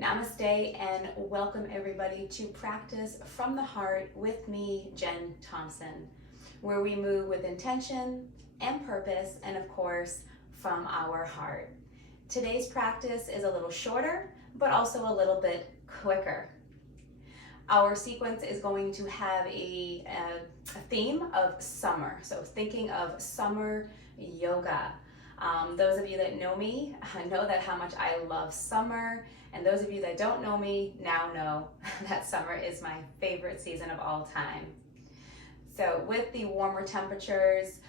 Namaste and welcome everybody to Practice from the Heart with me, Jenn Thompson, where we move with intention and purpose and of course from our heart. Today's practice is a little shorter, but also a little bit quicker. Our sequence is going to have a theme of summer, so thinking of summer yoga. Those of you that know me know that how much I love summer, and those of you that don't know me now know that summer is my favorite season of all time. So with the warmer temperatures,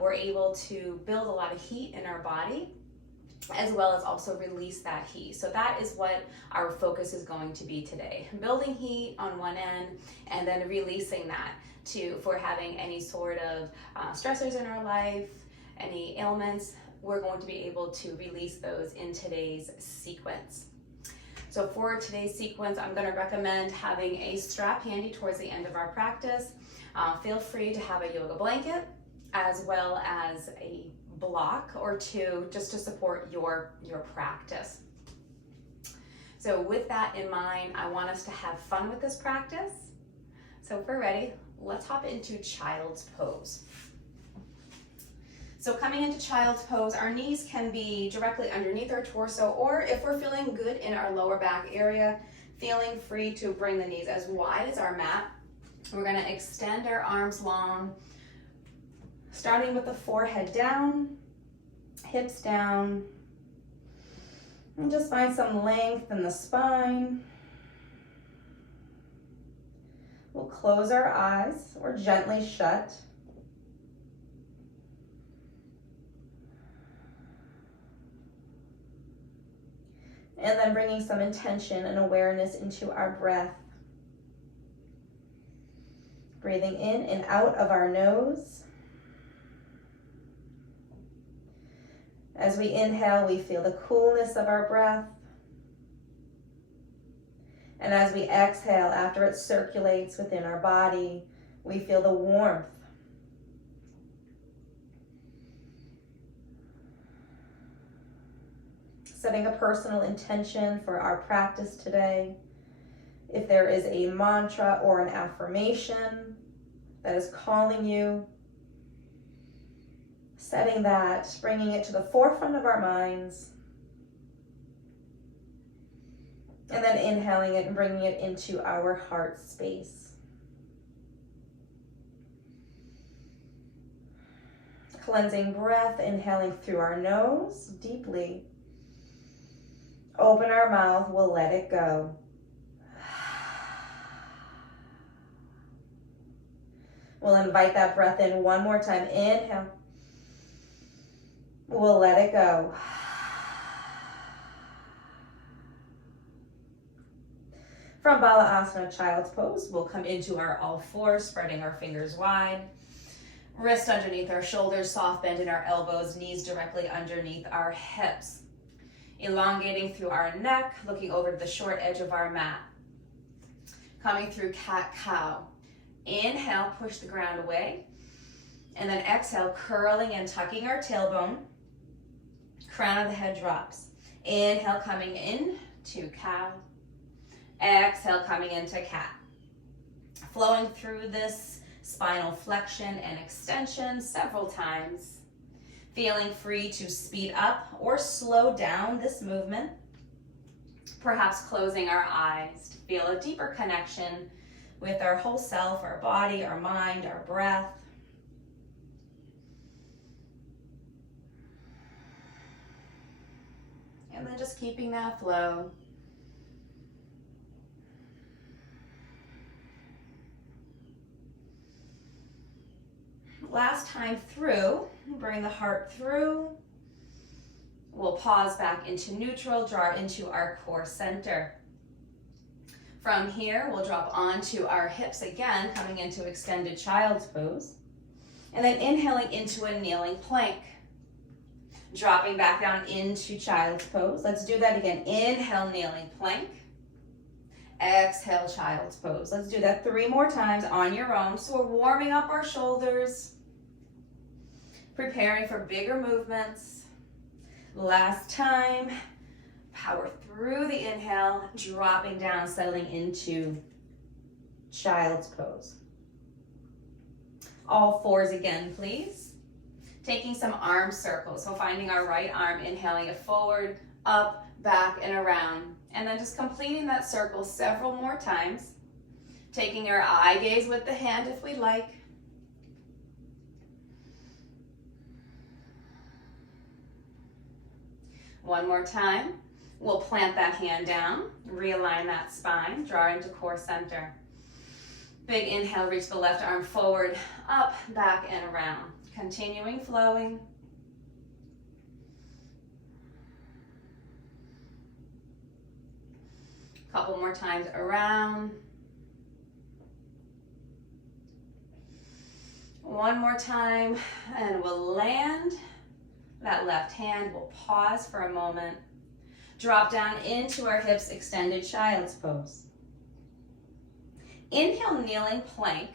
we're able to build a lot of heat in our body, as well as also release that heat. So that is what our focus is going to be today. Building heat on one end and then releasing that if we're having any sort of stressors in our life, any ailments, we're going to be able to release those in today's sequence. So for today's sequence, I'm going to recommend having a strap handy towards the end of our practice. Feel free to have a yoga blanket as well as a block or two just to support your practice. So with that in mind, I want us to have fun with this practice. So if we're ready, let's hop into child's pose. So coming into child's pose, our knees can be directly underneath our torso, or if we're feeling good in our lower back area, feeling free to bring the knees as wide as our mat. We're going to extend our arms long, starting with the forehead down, hips down, and just find some length in the spine. We'll close our eyes or gently shut. And then bringing some intention and awareness into our breath. Breathing in and out of our nose. As we inhale, we feel the coolness of our breath. And as we exhale, after it circulates within our body, we feel the warmth. Setting a personal intention for our practice today. If there is a mantra or an affirmation that is calling you, setting that, bringing it to the forefront of our minds, and then inhaling it and bringing it into our heart space. Cleansing breath, inhaling through our nose deeply. Open our mouth, we'll let it go. We'll invite that breath in one more time. Inhale. We'll let it go. From Balasana, child's pose, we'll come into our all fours, spreading our fingers wide. Wrist underneath our shoulders, soft bend in our elbows, knees directly underneath our hips. Elongating through our neck, looking over the short edge of our mat. Coming through cat-cow. Inhale, push the ground away. And then exhale, curling and tucking our tailbone. Crown of the head drops. Inhale, coming in to cow. Exhale, coming into cat. Flowing through this spinal flexion and extension several times. Feeling free to speed up or slow down this movement. Perhaps closing our eyes to feel a deeper connection with our whole self, our body, our mind, our breath. And then just keeping that flow. Last time through, bring the heart through. We'll pause back into neutral, draw into our core center. From here, we'll drop onto our hips again, coming into extended child's pose. And then inhaling into a kneeling plank. Dropping back down into child's pose. Let's do that again. Inhale, kneeling plank. Exhale, child's pose. Let's do that 3 more times on your own. So we're warming up our shoulders. Preparing for bigger movements. Last time, Power through the inhale, dropping down, settling into child's pose. All fours again, please. Taking some arm circles, so finding our right arm, inhaling it forward, up, back, and around. And then just completing that circle several more times. Taking our eye gaze with the hand if we like. One more time. We'll plant that hand down, realign that spine, draw into core center. Big inhale, reach the left arm forward, up, back, and around. Continuing flowing. Couple more times around. One more time, and we'll land that left hand. We'll pause for a moment. Drop down into our hips, extended child's pose. Inhale, kneeling plank.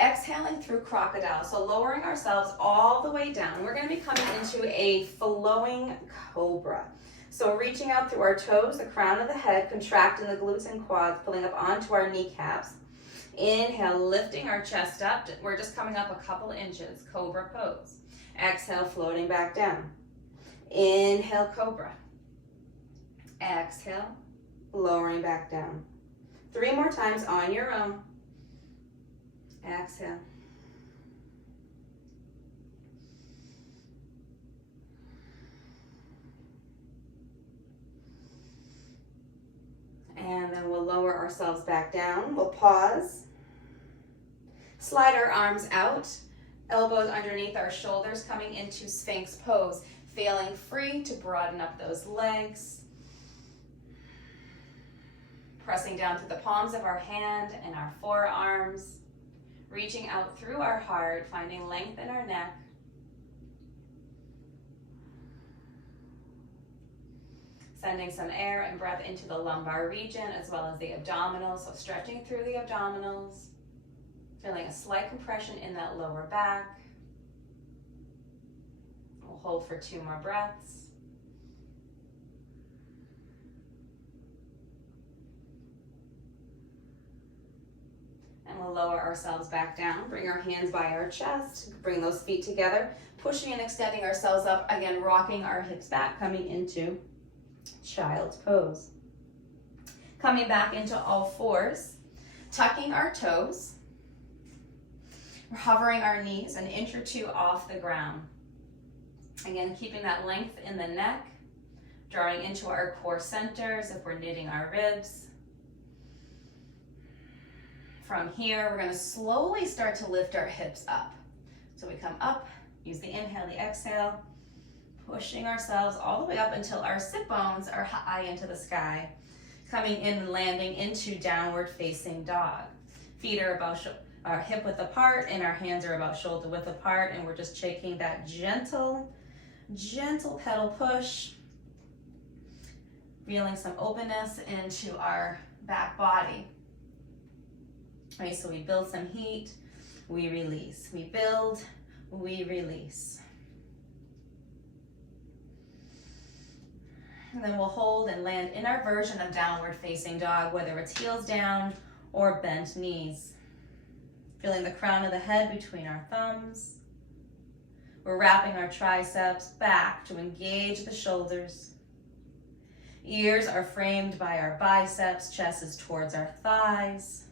Exhaling through crocodile, so lowering ourselves all the way down. We're going to be coming into a flowing cobra. So reaching out through our toes, the crown of the head, contracting the glutes and quads, pulling up onto our kneecaps. Inhale, lifting our chest up. We're just coming up a couple inches, cobra pose. Exhale, floating back down. Inhale, cobra. Exhale, lowering back down. 3 more times on your own. Exhale. And then we'll lower ourselves back down. We'll pause. Slide our arms out. Elbows underneath our shoulders, coming into Sphinx pose. Feeling free to broaden up those legs. Pressing down through the palms of our hand and our forearms. Reaching out through our heart, finding length in our neck. Sending some air and breath into the lumbar region as well as the abdominals, so stretching through the abdominals. Feeling a slight compression in that lower back. We'll hold for 2 more breaths. And we'll lower ourselves back down. Bring our hands by our chest. Bring those feet together. Pushing and extending ourselves up. Again, rocking our hips back, coming into child's pose. Coming back into all fours. Tucking our toes. We're hovering our knees an inch or 2 off the ground. Again, keeping that length in the neck. Drawing into our core centers if we're knitting our ribs. From here, we're going to slowly start to lift our hips up. So we come up, use the inhale, the exhale, pushing ourselves all the way up until our sit bones are high into the sky. Coming in and landing into downward facing dog. Feet are about our hip width apart and our hands are about shoulder width apart, and we're just taking that gentle pedal push. Feeling some openness into our back body. Right, so we build some heat, we release. We build, we release. And then we'll hold and land in our version of downward facing dog, whether it's heels down or bent knees. Feeling the crown of the head between our thumbs. We're wrapping our triceps back to engage the shoulders. Ears are framed by our biceps, chest is towards our thighs.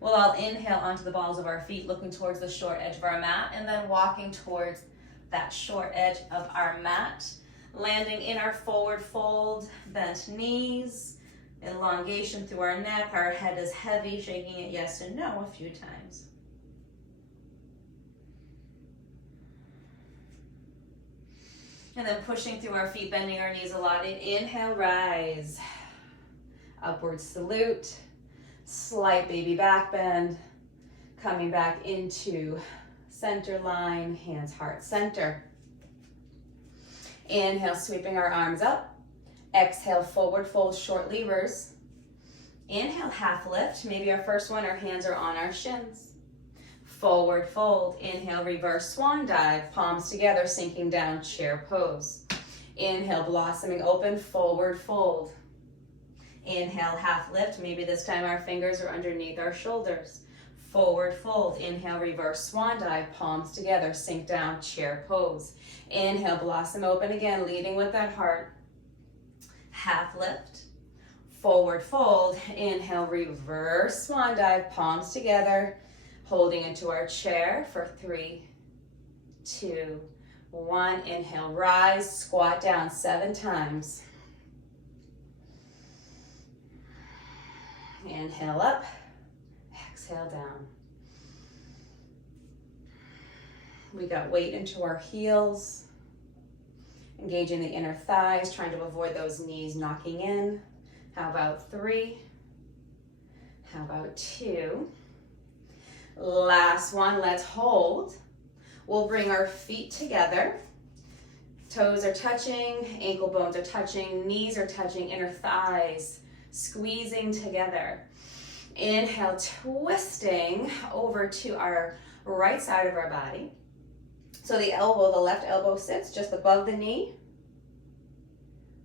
We'll all inhale onto the balls of our feet, looking towards the short edge of our mat, and then walking towards that short edge of our mat. Landing in our forward fold, bent knees, elongation through our neck. Our head is heavy, shaking it yes and no a few times. And then pushing through our feet, bending our knees a lot. Inhale, rise. Upward salute. Slight baby back bend, coming back into center line, hands heart center. Inhale, sweeping our arms up. Exhale, forward fold, short levers. Inhale, half lift. Maybe our first one, our hands are on our shins. forward fold. Inhale, reverse swan dive, palms together, sinking down, chair pose. Inhale, blossoming open, forward fold. Inhale, half lift. Maybe this time our fingers are underneath our shoulders. Forward fold. Inhale, reverse swan dive, palms together, sink down, chair pose. Inhale, blossom open again, leading with that heart. Half lift. Forward fold. Inhale, reverse swan dive, palms together, holding into our chair for 3, 2, 1. Inhale, rise, squat down 7 times. Inhale up, exhale down. We got weight into our heels, engaging the inner thighs, trying to avoid those knees knocking in. How about 3? How about 2? Last one, let's hold. We'll bring our feet together. Toes are touching, ankle bones are touching, knees are touching, inner thighs squeezing together. Inhale, twisting over to our right side of our body. So the left elbow sits just above the knee.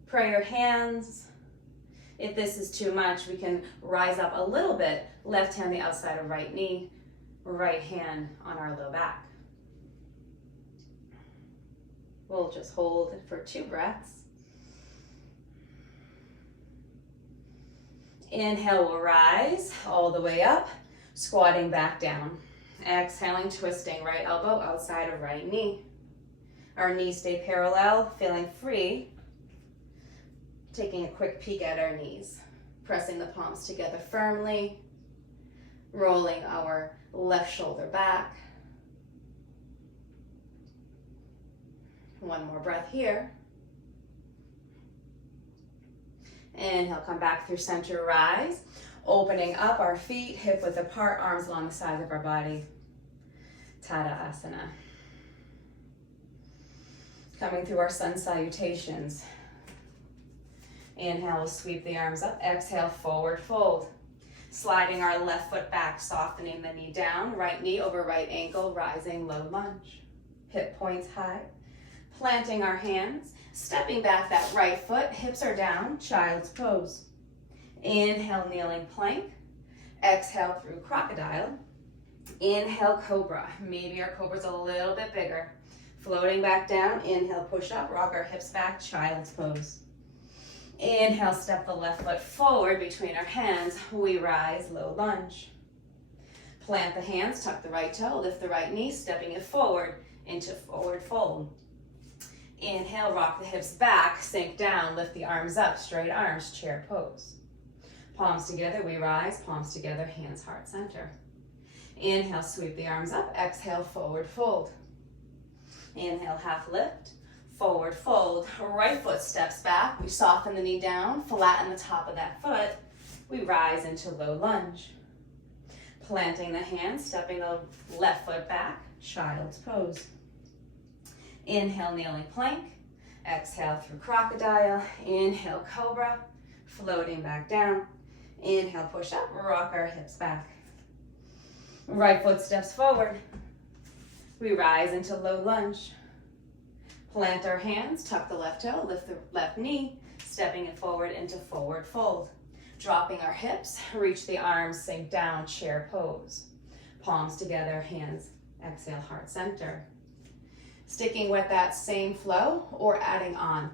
Pray your hands. If this is too much, we can rise up a little bit. Left hand the outside of right knee, right hand on our low back. We'll just hold it for 2 breaths. Inhale, we'll rise all the way up, squatting back down. Exhaling, twisting right elbow outside of right knee. Our knees stay parallel, feeling free. Taking a quick peek at our knees. Pressing the palms together firmly. Rolling our left shoulder back. One more breath here. Inhale, come back through center, rise. Opening up our feet, hip width apart, arms along the sides of our body. Tadasana. Coming through our sun salutations. Inhale, we'll sweep the arms up. Exhale, forward fold. Sliding our left foot back, softening the knee down. Right knee over right ankle, rising low lunge. Hip points high. Planting our hands. Stepping back that right foot, hips are down, child's pose. Inhale, kneeling plank. Exhale through crocodile. Inhale, cobra. Maybe our cobra's a little bit bigger. Floating back down, inhale, push up, rock our hips back, child's pose. Inhale, step the left foot forward between our hands. We rise, low lunge. Plant the hands, tuck the right toe, lift the right knee, stepping it forward into forward fold. Inhale, rock the hips back, sink down, lift the arms up, straight arms, chair pose. Palms together, we rise, palms together, hands heart center. Inhale, sweep the arms up, exhale, forward fold. Inhale, half lift, forward fold. Right foot steps back, we soften the knee down, flatten the top of that foot, we rise into low lunge. Planting the hands, stepping the left foot back, child's pose. Inhale, kneeling plank. Exhale through crocodile. Inhale, cobra. Floating back down. Inhale, push up. Rock our hips back. Right foot steps forward. We rise into low lunge. Plant our hands. Tuck the left toe. Lift the left knee. Stepping it forward into forward fold. Dropping our hips. Reach the arms. Sink down. Chair pose. Palms together. Hands. Exhale, heart center. Sticking with that same flow or adding on.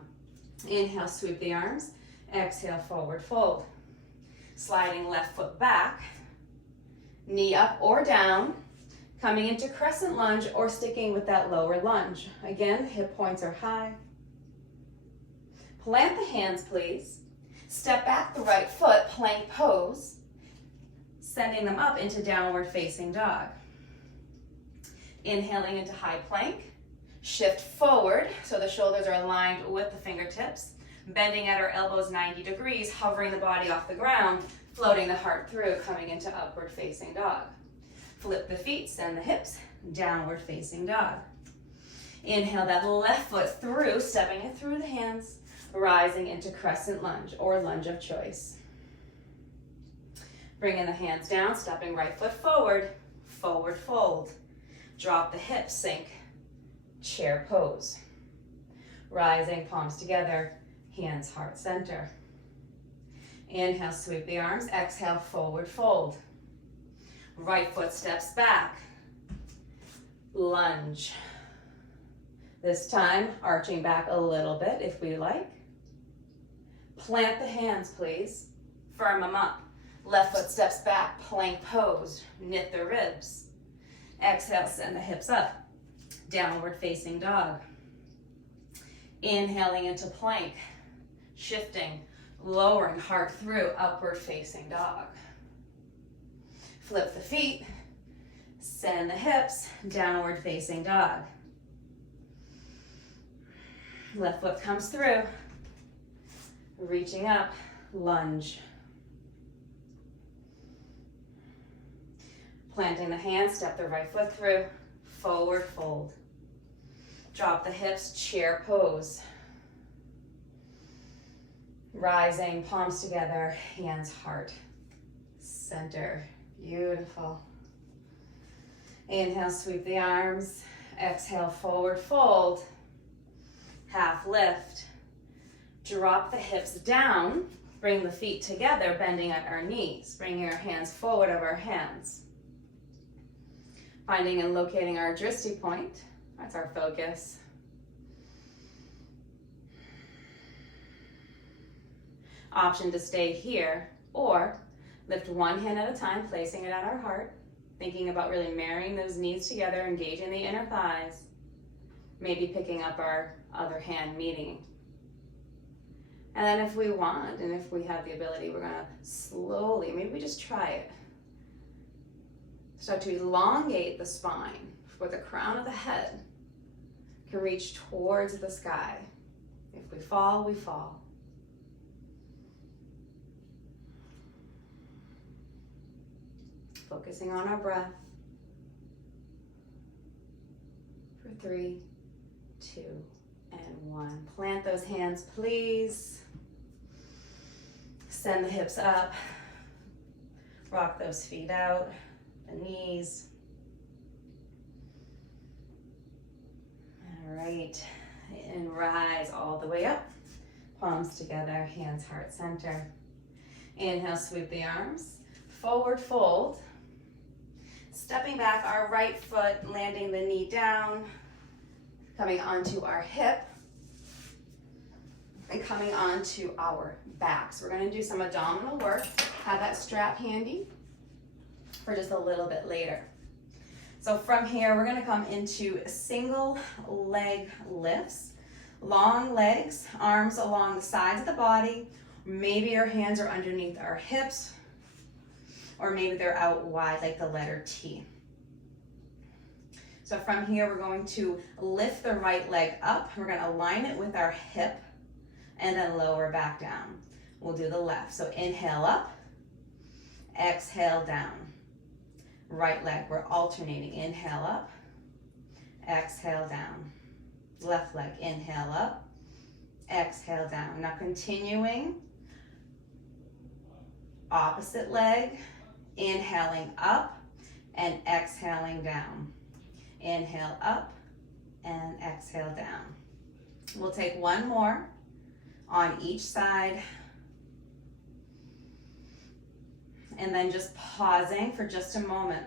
Inhale, sweep the arms. Exhale, forward fold. Sliding left foot back. Knee up or down. Coming into crescent lunge or sticking with that lower lunge. Again, hip points are high. Plant the hands, please. Step back the right foot, plank pose. Sending them up into downward facing dog. Inhaling into high plank. Shift forward, so the shoulders are aligned with the fingertips. Bending at our elbows 90 degrees, hovering the body off the ground, floating the heart through, coming into upward facing dog. Flip the feet, send the hips, downward facing dog. Inhale that left foot through, stepping it through the hands, rising into crescent lunge or lunge of choice. Bringing the hands down, stepping right foot forward, forward fold. Drop the hips, sink, chair pose. Rising, palms together, hands heart center. Inhale, sweep the arms. Exhale, forward fold. Right foot steps back. Lunge. This time, arching back a little bit if we like. Plant the hands, please. Firm them up. Left foot steps back, plank pose. Knit the ribs. Exhale, send the hips up. Downward facing dog. Inhaling into plank. Shifting, lowering heart through, upward facing dog. Flip the feet. Send the hips, downward facing dog. Left foot comes through. Reaching up, lunge. Planting the hands, step the right foot through, forward fold. Drop the hips, chair pose. Rising, palms together, hands heart center. Beautiful. Inhale, sweep the arms. Exhale, forward fold. Half lift. Drop the hips down. Bring the feet together, bending at our knees. Bringing our hands forward of our hands. Finding and locating our drishti point. That's our focus. Option to stay here, or lift one hand at a time, placing it at our heart. Thinking about really marrying those knees together, engaging the inner thighs. Maybe picking up our other hand, meeting. And then if we want, and if we have the ability, we're gonna slowly, maybe we just try it. Start to elongate the spine, where the crown of the head can reach towards the sky. If we fall, we fall. Focusing on our breath. For 3, 2, and 1. Plant those hands, please. Send the hips up. Rock those feet out, the knees. All right, and rise all the way up. Palms together, hands heart center. Inhale, sweep the arms. Forward fold. Stepping back, our right foot landing the knee down, coming onto our hip, and coming onto our back. So we're going to do some abdominal work. Have that strap handy for just a little bit later. So from here, we're going to come into single leg lifts. Long legs, arms along the sides of the body. Maybe our hands are underneath our hips, or maybe they're out wide like the letter T. So from here, we're going to lift the right leg up. We're going to align it with our hip and then lower back down. We'll do the left. So inhale up, exhale down. Right leg, we're alternating. Inhale up, exhale down. Left leg, inhale up, exhale down. Now continuing, opposite leg, inhaling up and exhaling down. Inhale up and exhale down. We'll take one more on each side. And then just pausing for just a moment.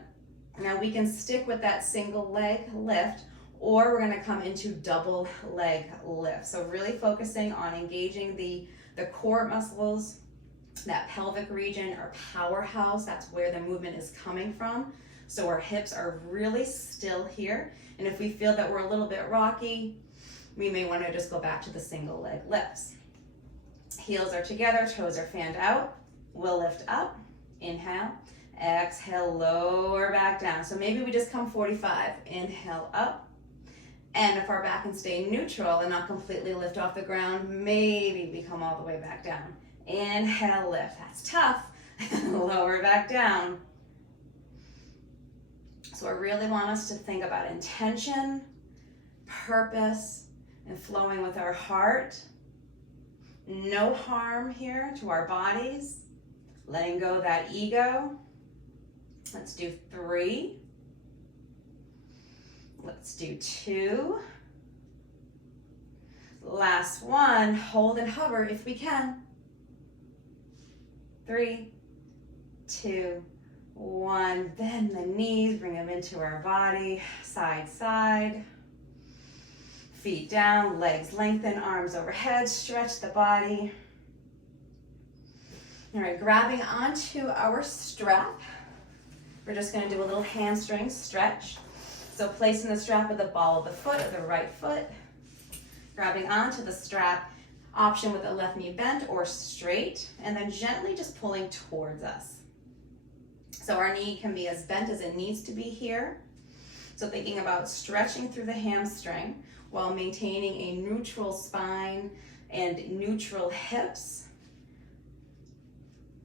Now we can stick with that single leg lift, or we're gonna come into double leg lift. So really focusing on engaging the core muscles, that pelvic region, our powerhouse, that's where the movement is coming from. So our hips are really still here. And if we feel that we're a little bit rocky, we may want to just go back to the single leg lifts. Heels are together, toes are fanned out. We'll lift up, inhale, exhale, lower back down. So maybe we just come 45, inhale up. And if our back can stay neutral and not completely lift off the ground, maybe we come all the way back down. Inhale, lift. That's tough. Lower back down. So I really want us to think about intention, purpose, and flowing with our heart. No harm here to our bodies. Letting go of that ego. Let's do 3, Let's do 2. Last one, hold and hover if we can. 3, 2, 1. Bend the knees, bring them into our body, side, side. Feet down, legs lengthen, arms overhead, stretch the body. All right, grabbing onto our strap. We're just gonna do a little hamstring stretch. So placing the strap with the ball of the foot or the right foot. Grabbing onto the strap, option with the left knee bent or straight, and then gently just pulling towards us. So our knee can be as bent as it needs to be here. So thinking about stretching through the hamstring while maintaining a neutral spine and neutral hips.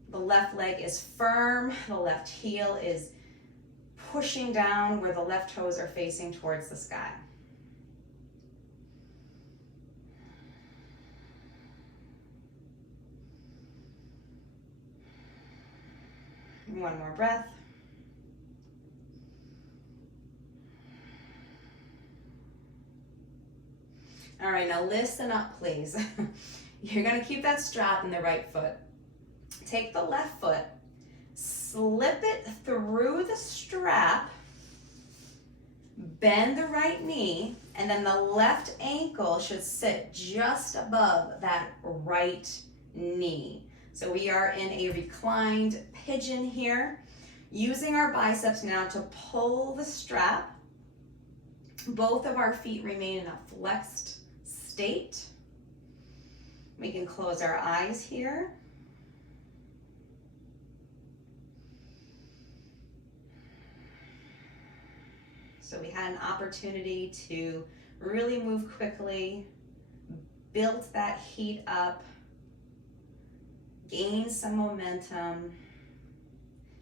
The left leg is firm, the left heel is pushing down where the left toes are facing towards the sky. One more breath. All right, now listen up, please. You're gonna keep that strap in the right foot. Take the left foot, slip it through the strap, bend the right knee, and then the left ankle should sit just above that right knee. So we are in a reclined pigeon here, using our biceps now to pull the strap. Both of our feet remain in a flexed state. We can close our eyes here. So we had an opportunity to really move quickly, build that heat up, gain some momentum.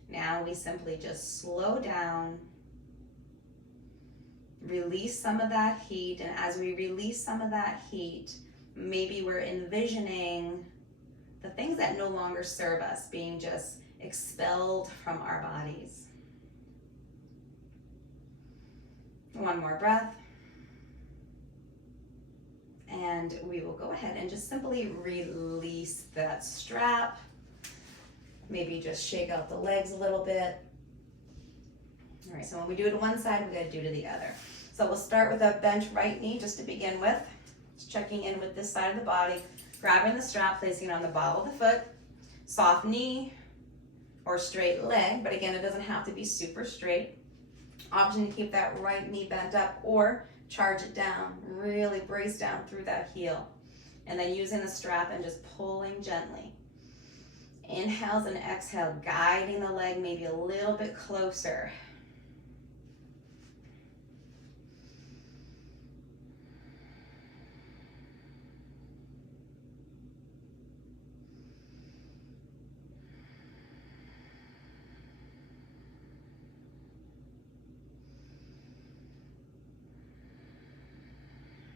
Now we simply just slow down, release some of that heat, and as we release some of that heat, maybe we're envisioning the things that no longer serve us being just expelled from our bodies. One more breath. And we will go ahead and just simply release that strap. Maybe just shake out the legs a little bit. All right, so when we do it to one side, we gotta do it to the other. So we'll start with a bent right knee just to begin with. Just checking in with this side of the body, grabbing the strap, placing it on the ball of the foot, soft knee or straight leg, but again, it doesn't have to be super straight. Option to keep that right knee bent up or charge it down, really brace down through that heel. And then using the strap and just pulling gently. Inhales and exhale, guiding the leg maybe a little bit closer.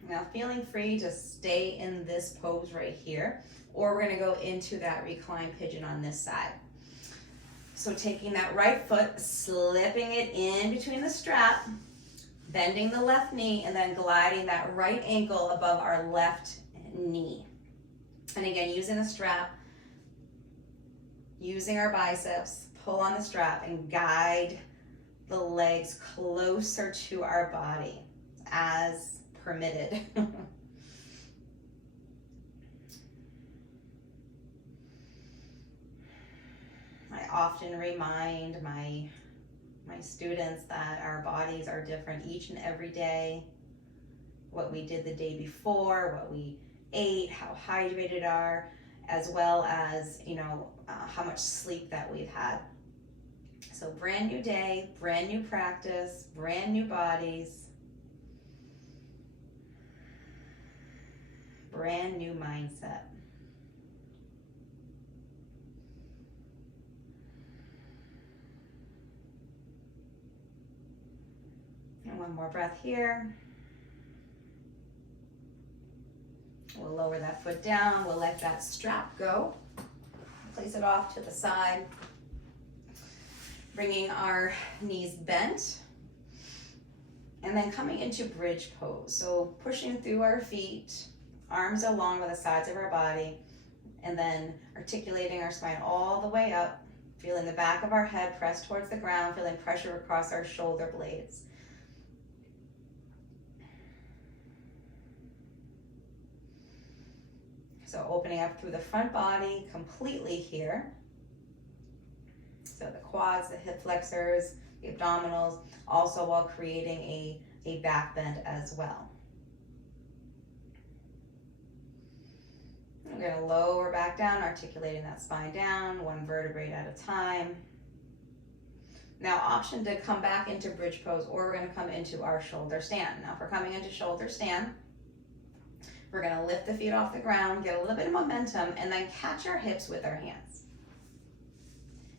Now feeling free to stay in this pose right here, or we're gonna go into that recline pigeon on this side. So taking that right foot, slipping it in between the strap, bending the left knee, and then gliding that right ankle above our left knee. And again, using the strap, using our biceps, pull on the strap and guide the legs closer to our body as permitted. I often remind my students that our bodies are different each and every day. What we did the day before, what we ate, how hydrated are, as well as, how much sleep that we've had. So brand new day, brand new practice, brand new bodies. Brand new mindset. And one more breath here. We'll lower that foot down. We'll let that strap go. Place it off to the side. Bringing our knees bent. And then coming into bridge pose. So pushing through our feet, arms along with the sides of our body, and then articulating our spine all the way up, feeling the back of our head pressed towards the ground, feeling pressure across our shoulder blades. So opening up through the front body completely here. So the quads, the hip flexors, the abdominals, also while creating a back bend as well. We're going to lower back down, articulating that spine down, one vertebrae at a time. Now, option to come back into bridge pose, or we're going to come into our shoulder stand. Now, if we're coming into shoulder stand, we're going to lift the feet off the ground, get a little bit of momentum, and then catch our hips with our hands.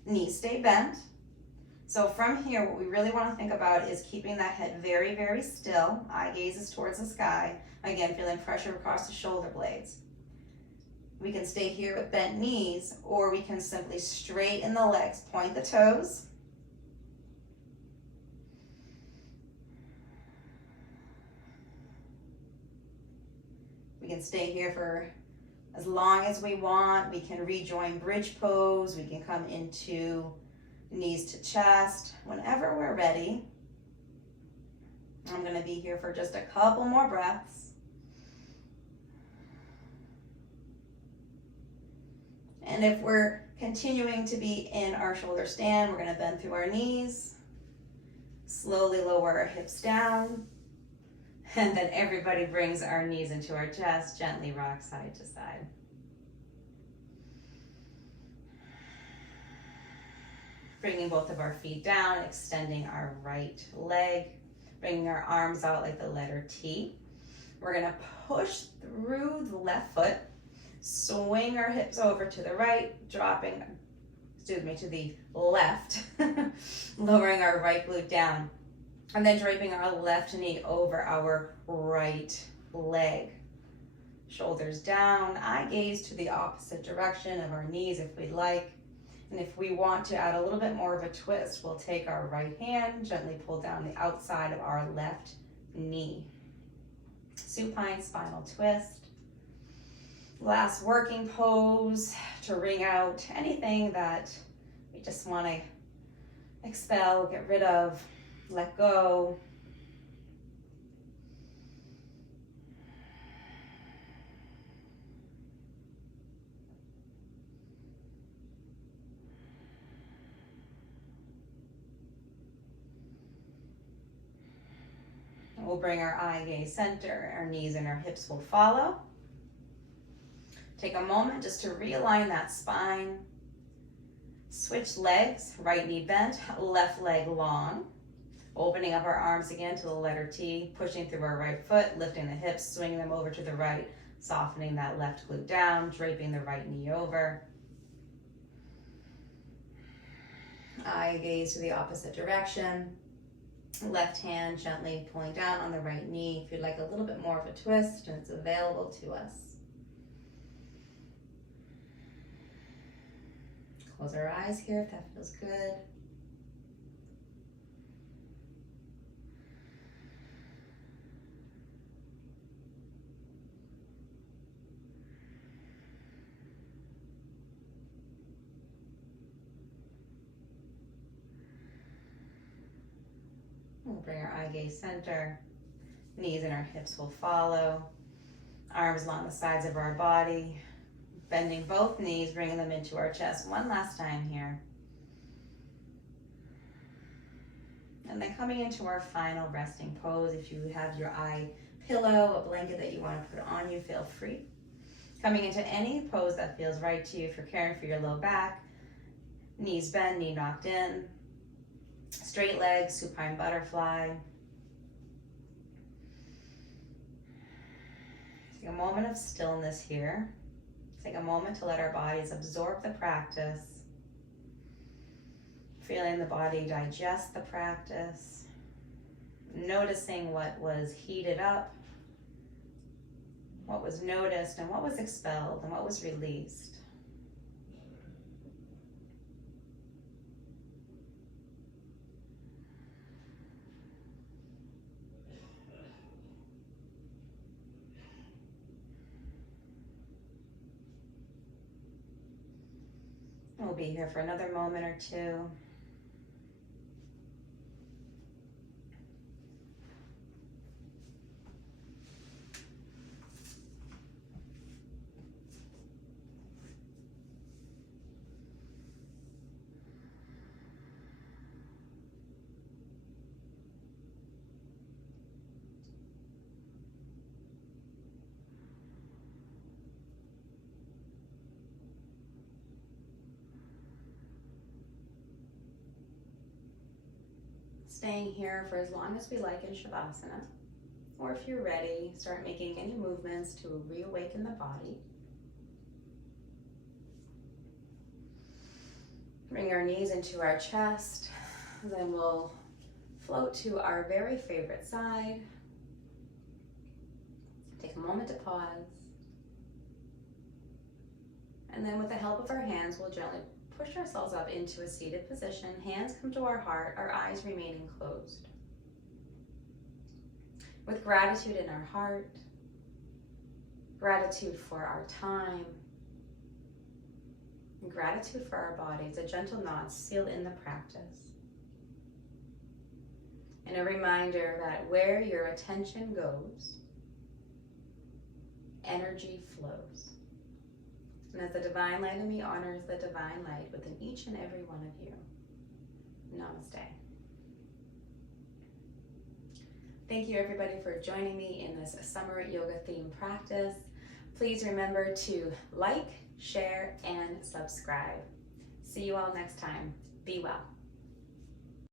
Knees stay bent. So from here, what we really want to think about is keeping that head very, very still. Eye gaze is towards the sky. Again, feeling pressure across the shoulder blades. We can stay here with bent knees, or we can simply straighten the legs, point the toes. We can stay here for as long as we want. We can rejoin bridge pose. We can come into knees to chest whenever we're ready. I'm going to be here for just a couple more breaths. And if we're continuing to be in our shoulder stand, we're going to bend through our knees, slowly lower our hips down, and then everybody brings our knees into our chest, gently rock side to side. Bringing both of our feet down, extending our right leg, bringing our arms out like the letter T. We're going to push through the left foot, swing our hips over to the right, dropping, to the left, lowering our right glute down, and then draping our left knee over our right leg. Shoulders down, eye gaze to the opposite direction of our knees if we'd like. And if we want to add a little bit more of a twist, we'll take our right hand, gently pull down the outside of our left knee. Supine spinal twist. Last working pose to wring out anything that we just want to expel, get rid of, let go. We'll bring our eye gaze center, our knees and our hips will follow. Take a moment just to realign that spine. Switch legs, right knee bent, left leg long. Opening up our arms again to the letter T, pushing through our right foot, lifting the hips, swinging them over to the right, softening that left glute down, draping the right knee over. Eye gaze to the opposite direction. Left hand gently pulling down on the right knee. If you'd like a little bit more of a twist, and it's available to us. Close our eyes here if that feels good. We'll bring our eye gaze center. Knees and our hips will follow. Arms along the sides of our body. Bending both knees, bringing them into our chest. One last time here. And then coming into our final resting pose. If you have your eye pillow, a blanket that you want to put on you, feel free. Coming into any pose that feels right to you. If you're caring for your low back, knees bent, knee knocked in. Straight legs, supine butterfly. Take a moment of stillness here. Take a moment to let our bodies absorb the practice. Feeling the body digest the practice. Noticing what was heated up, what was noticed, and what was expelled, and what was released. We'll be here for another moment or two. Staying here for as long as we like in Shavasana, or if you're ready, start making any movements to reawaken the body. Bring our knees into our chest, then we'll float to our very favorite side. Take a moment to pause. And then with the help of our hands, we'll gently push ourselves up into a seated position. Hands come to our heart, our eyes remaining closed. With gratitude in our heart, gratitude for our time, and gratitude for our bodies, a gentle nod sealed in the practice. And a reminder that where your attention goes, energy flows. And as the Divine Light in me honors the Divine Light within each and every one of you. Namaste. Thank you everybody for joining me in this summer yoga theme practice. Please remember to like, share, and subscribe. See you all next time. Be well.